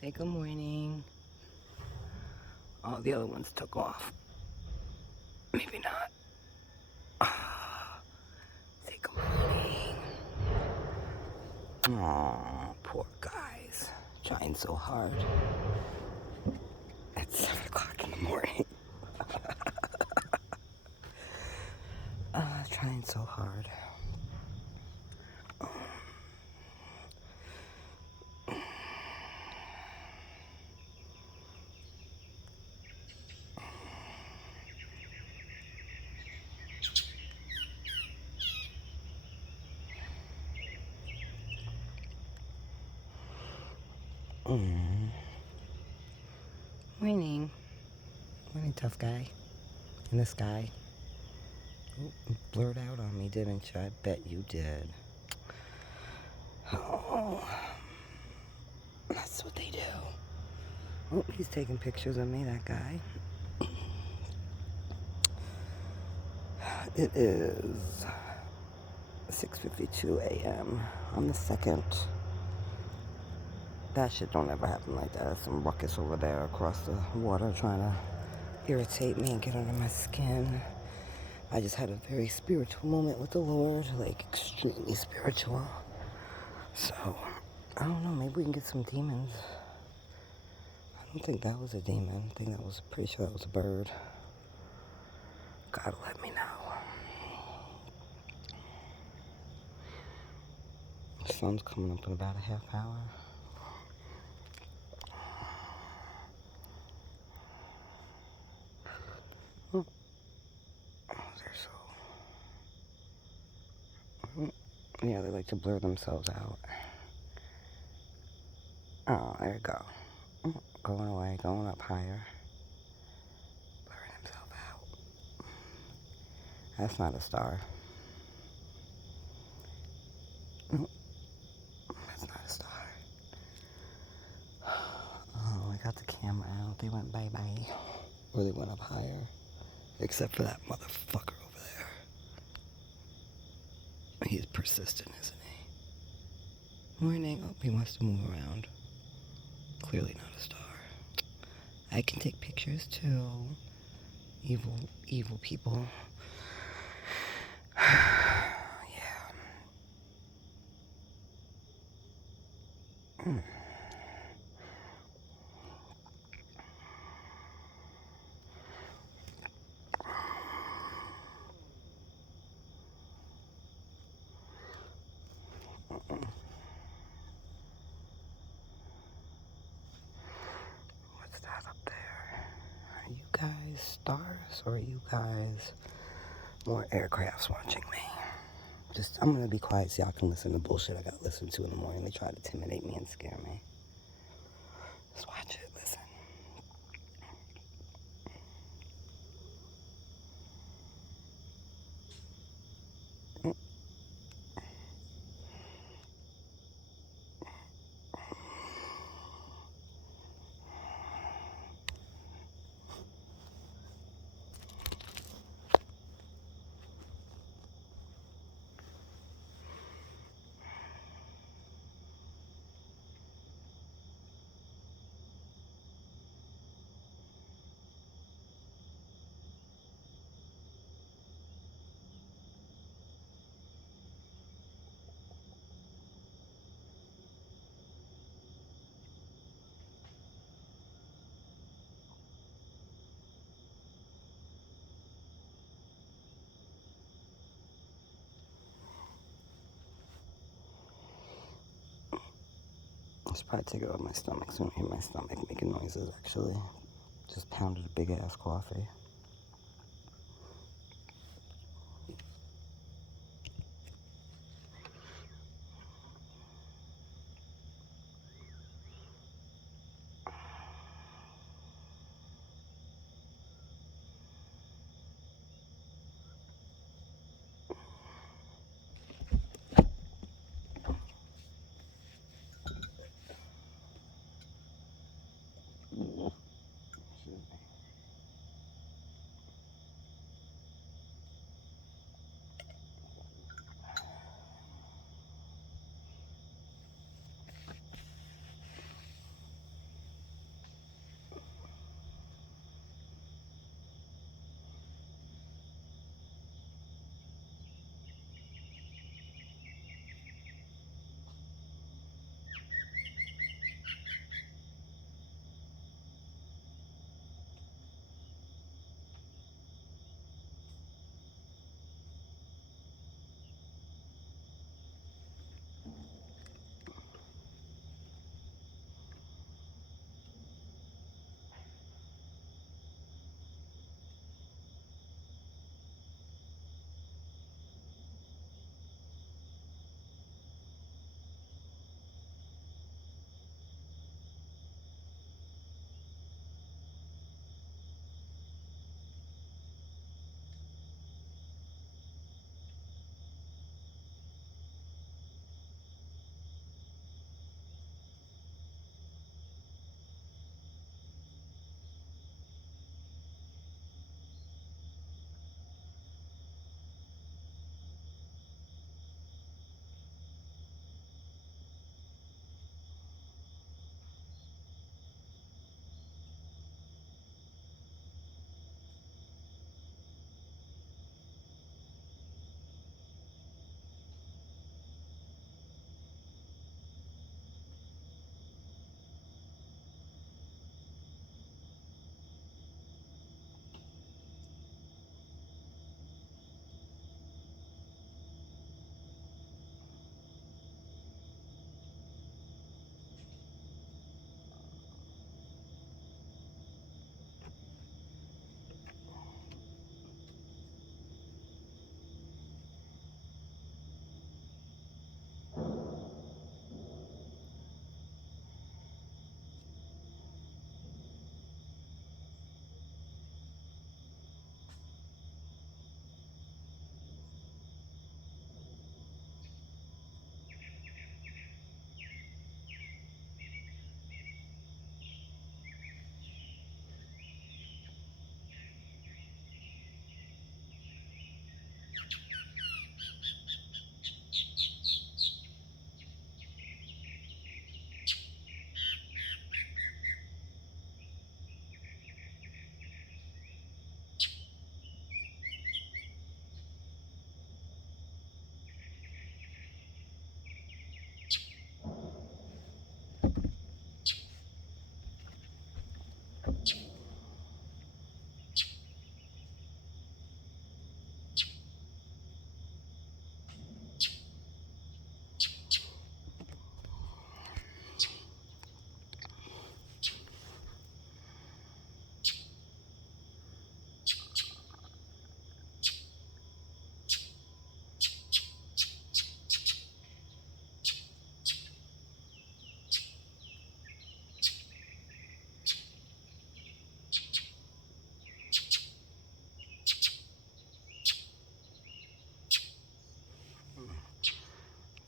Say good morning. Oh, the other ones took off. Maybe not. Say good morning. Oh, poor guys. Trying so hard. It's 7 o'clock in the morning. Trying so hard. Morning. Morning, tough guy. In the sky. Ooh, blurred out on me, didn't you? I bet you did. Oh, that's what they do. Oh, he's taking pictures of me, that guy. It is 6:52 a.m. on the 2nd. That shit don't ever happen like that. There's some ruckus over there across the water trying to irritate me and get under my skin. I just had a very spiritual moment with the Lord, like extremely spiritual. So, I don't know, maybe we can get some demons. I don't think that was a demon. Pretty sure that was a bird. God let me know. The sun's coming up in about a half hour. Oh, they're so... Yeah, they like to blur themselves out. Oh, there you go. Going away, going up higher. Blurring himself out. That's not a star. That's not a star. Oh, I got the camera out. They went bye-bye. Or they went up higher. Except for that motherfucker over there. He's persistent, isn't he? Morning. Oh, he wants to move around. Clearly not a star. I can take pictures too. Evil people. Yeah. What's that up there? Are you guys stars or are you guys more aircrafts watching me? I'm gonna be quiet so y'all can listen to bullshit I gotta listen to in the morning. They try to intimidate me and scare me. Just watch it, listen. I should probably take it off my stomach so I don't hear my stomach making noises, actually. Just pounded a big ass coffee.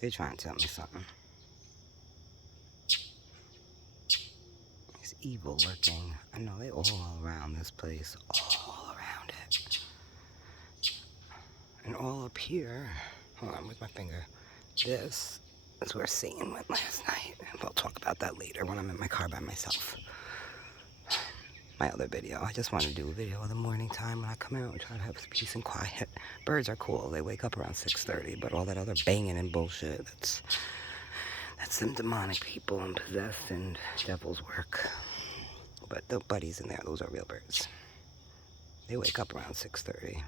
They trying to tell me something. It's evil lurking. I know they all around this place. All around it. And all up here. Hold on, with my finger. This is where Satan went last night. And we'll talk about that later when I'm in my car by myself. My other video. I just want to do a video in the morning time when I come out and try to have peace and quiet. Birds are cool. They wake up around 6:30, but all that other banging and bullshit, that's some demonic people and possessed and devil's work. But the buddies in there, those are real birds. They wake up around 6:30.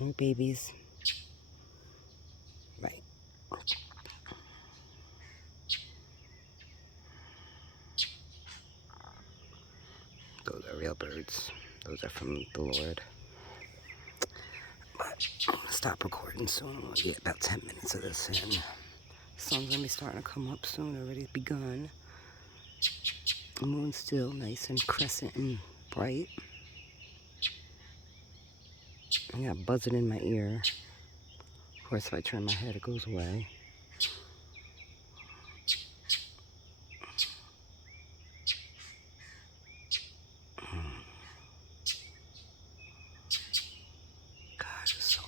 And babies. Right. Those are real birds. Those are from the Lord. But I'm going to stop recording soon. I'm going to get about 10 minutes of this in. The sun's going to be starting to come up soon. Already begun. The moon's still nice and crescent and bright. I got buzzing in my ear. Of course, if I turn my head, it goes away. God, there's so